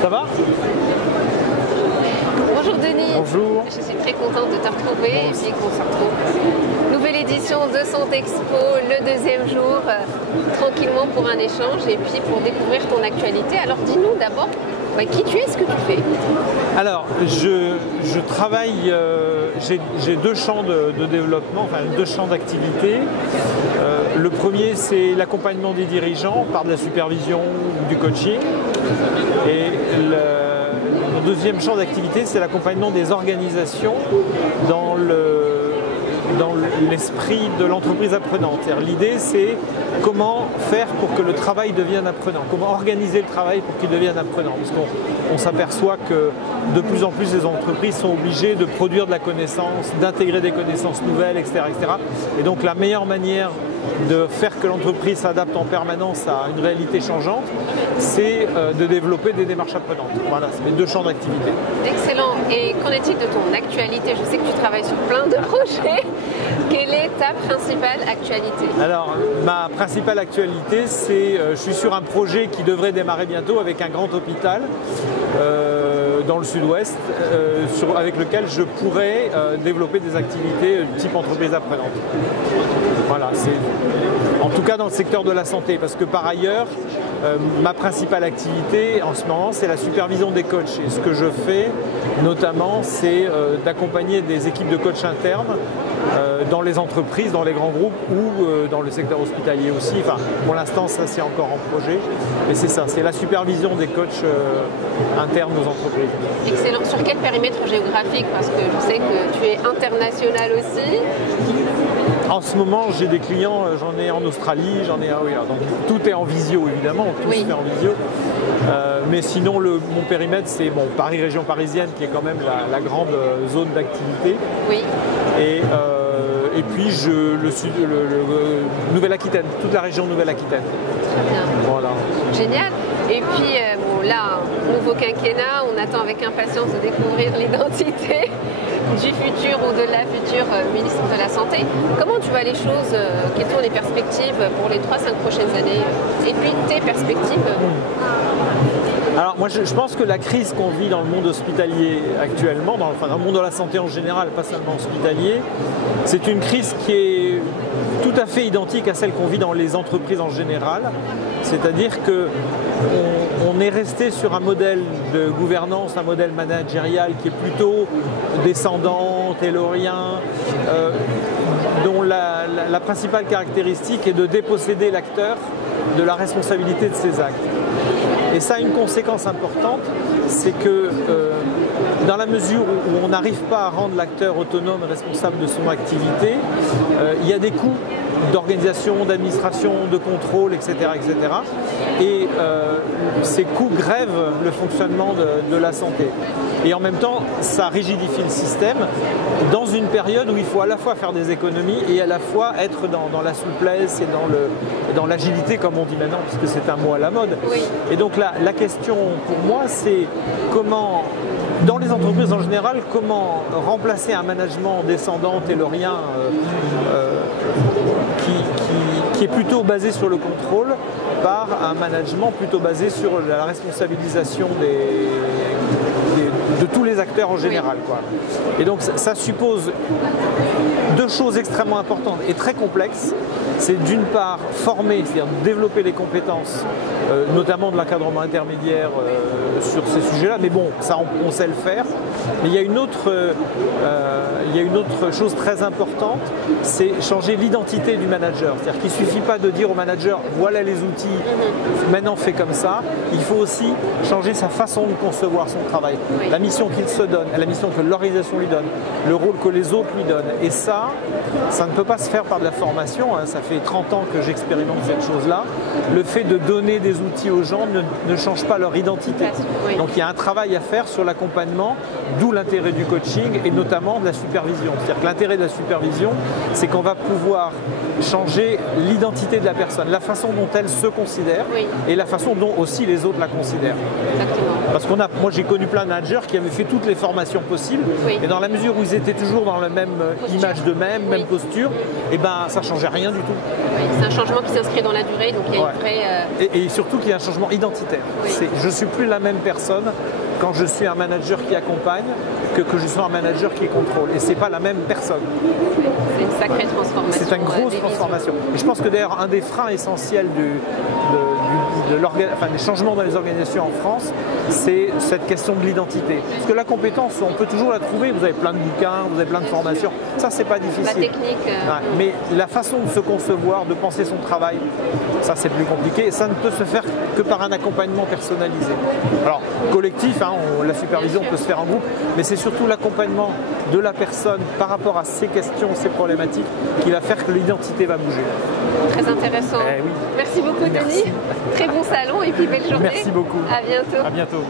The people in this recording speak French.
Ça va? Bonjour Denis. Bonjour. Je suis très contente de te retrouver et puis qu'on se retrouve. Nouvelle édition de Santexpo, le deuxième jour, tranquillement pour un échange et puis pour découvrir ton actualité. Alors dis-nous d'abord qui tu es, ce que tu fais. Alors, je travaille, j'ai deux champs de développement, enfin deux champs d'activité. Le premier, c'est l'accompagnement des dirigeants par de la supervision ou du coaching. Et le deuxième champ d'activité, c'est l'accompagnement des organisations dans l'esprit de l'entreprise apprenante. L'idée, c'est comment faire pour que le travail devienne apprenant, comment organiser le travail pour qu'il devienne apprenant. Parce qu'on s'aperçoit que de plus en plus les entreprises sont obligées de produire de la connaissance, d'intégrer des connaissances nouvelles, etc., etc. Et donc la meilleure manière de faire que l'entreprise s'adapte en permanence à une réalité changeante, c'est de développer des démarches apprenantes. Voilà, c'est mes deux champs d'activité. Excellent. Et qu'en est-il de ton actualité? Je sais que tu travailles sur plein de projets. Quelle est ta principale actualité? Alors, ma principale actualité, c'est je suis sur un projet qui devrait démarrer bientôt avec un grand hôpital dans le sud-ouest, avec lequel je pourrais développer des activités type entreprise apprenante. Voilà, c'est en tout cas dans le secteur de la santé, parce que par ailleurs, ma principale activité en ce moment, c'est la supervision des coachs. Et ce que je fais, notamment, c'est d'accompagner des équipes de coachs internes dans les entreprises, dans les grands groupes ou dans le secteur hospitalier aussi. Enfin, pour l'instant, ça c'est encore en projet. Mais c'est ça, c'est la supervision des coachs internes aux entreprises. Excellent. Sur quel périmètre géographique? Parce que je sais que tu es international aussi. En ce moment, j'ai des clients, j'en ai en Australie, j'en ai donc tout est en visio évidemment, tout se fait en visio. Mais sinon, mon périmètre, c'est Paris, région parisienne, qui est quand même la grande zone d'activité. Oui. Et puis Nouvelle-Aquitaine, toute la région Nouvelle-Aquitaine. Très bien. Voilà. Génial. Et puis là, nouveau quinquennat, on attend avec impatience de découvrir l'identité du futur ou de la future ministre de la Santé. Comment tu vois les choses? Quelles sont les perspectives pour les 3-5 prochaines années? Et puis tes perspectives? Alors moi je pense que la crise qu'on vit dans le monde hospitalier actuellement, dans le monde de la santé en général, pas seulement hospitalier, c'est une crise qui est tout à fait identique à celle qu'on vit dans les entreprises en général. C'est-à-dire qu'on est resté sur un modèle de gouvernance, un modèle managérial qui est plutôt descendant, taylorien, dont la principale caractéristique est de déposséder l'acteur de la responsabilité de ses actes. Et ça a une conséquence importante, c'est que dans la mesure où on n'arrive pas à rendre l'acteur autonome et responsable de son activité, il y a des coûts d'organisation, d'administration, de contrôle, etc. etc. Et ces coûts grèvent le fonctionnement de la santé. Et en même temps, ça rigidifie le système dans une période où il faut à la fois faire des économies et à la fois être dans la souplesse et dans l'agilité, comme on dit maintenant, puisque c'est un mot à la mode. Oui. Et donc la question pour moi, c'est comment, dans les entreprises en général, comment remplacer un management descendant, taylorien, qui est plutôt basé sur le contrôle par un management plutôt basé sur la responsabilisation de tous les acteurs en général. Oui. Quoi. Et donc ça suppose deux choses extrêmement importantes et très complexes. C'est d'une part former, c'est-à-dire développer les compétences, notamment de l'encadrement intermédiaire sur ces sujets-là, mais bon, ça on sait le faire. Mais il y a une autre chose très importante, c'est changer l'identité du manager. C'est-à-dire qu'il ne suffit pas de dire au manager, voilà les outils, maintenant fais comme ça. Il faut aussi changer sa façon de concevoir son travail, la mission qu'il se donne, la mission que l'organisation lui donne, le rôle que les autres lui donnent. Et ça ne peut pas se faire par de la formation, hein. Ça fait 30 ans que j'expérimente cette chose-là. Le fait de donner des outils aux gens ne change pas leur identité. Oui. Donc il y a un travail à faire sur l'accompagnement, d'où l'intérêt du coaching et notamment de la supervision. C'est-à-dire que l'intérêt de la supervision, c'est qu'on va pouvoir changer l'identité de la personne, la façon dont elle se considère et la façon dont aussi les autres la considèrent. Exactement. Parce moi j'ai connu plein de managers qui avaient fait toutes les formations possibles et dans la mesure où ils étaient toujours dans la même image d'eux-mêmes, même posture, et ben ça changeait rien du tout. Oui, c'est un changement qui s'inscrit dans la durée, donc il y a une vraie... Et surtout qu'il y a un changement identitaire. Je ne suis plus la même personne quand je suis un manager qui accompagne que je sois un manager qui contrôle. Et ce n'est pas la même personne. C'est une sacrée transformation. C'est une grosse transformation. Et je pense que d'ailleurs, un des freins essentiels des changements dans les organisations en France, c'est cette question de l'identité. Parce que la compétence, on peut toujours la trouver. Vous avez plein de bouquins, vous avez plein de formations. Ça, c'est pas difficile. La technique. Mais la façon de se concevoir, de penser son travail, ça, c'est plus compliqué. Et ça ne peut se faire que par un accompagnement personnalisé. Alors, collectif, la supervision peut se faire en groupe, mais c'est surtout l'accompagnement de la personne par rapport à ses questions, ses problématiques, qui va faire que l'identité va bouger. Très intéressant. Oui. Merci beaucoup, Denis. Très bon salon et puis belle journée. Merci beaucoup. À bientôt. À bientôt.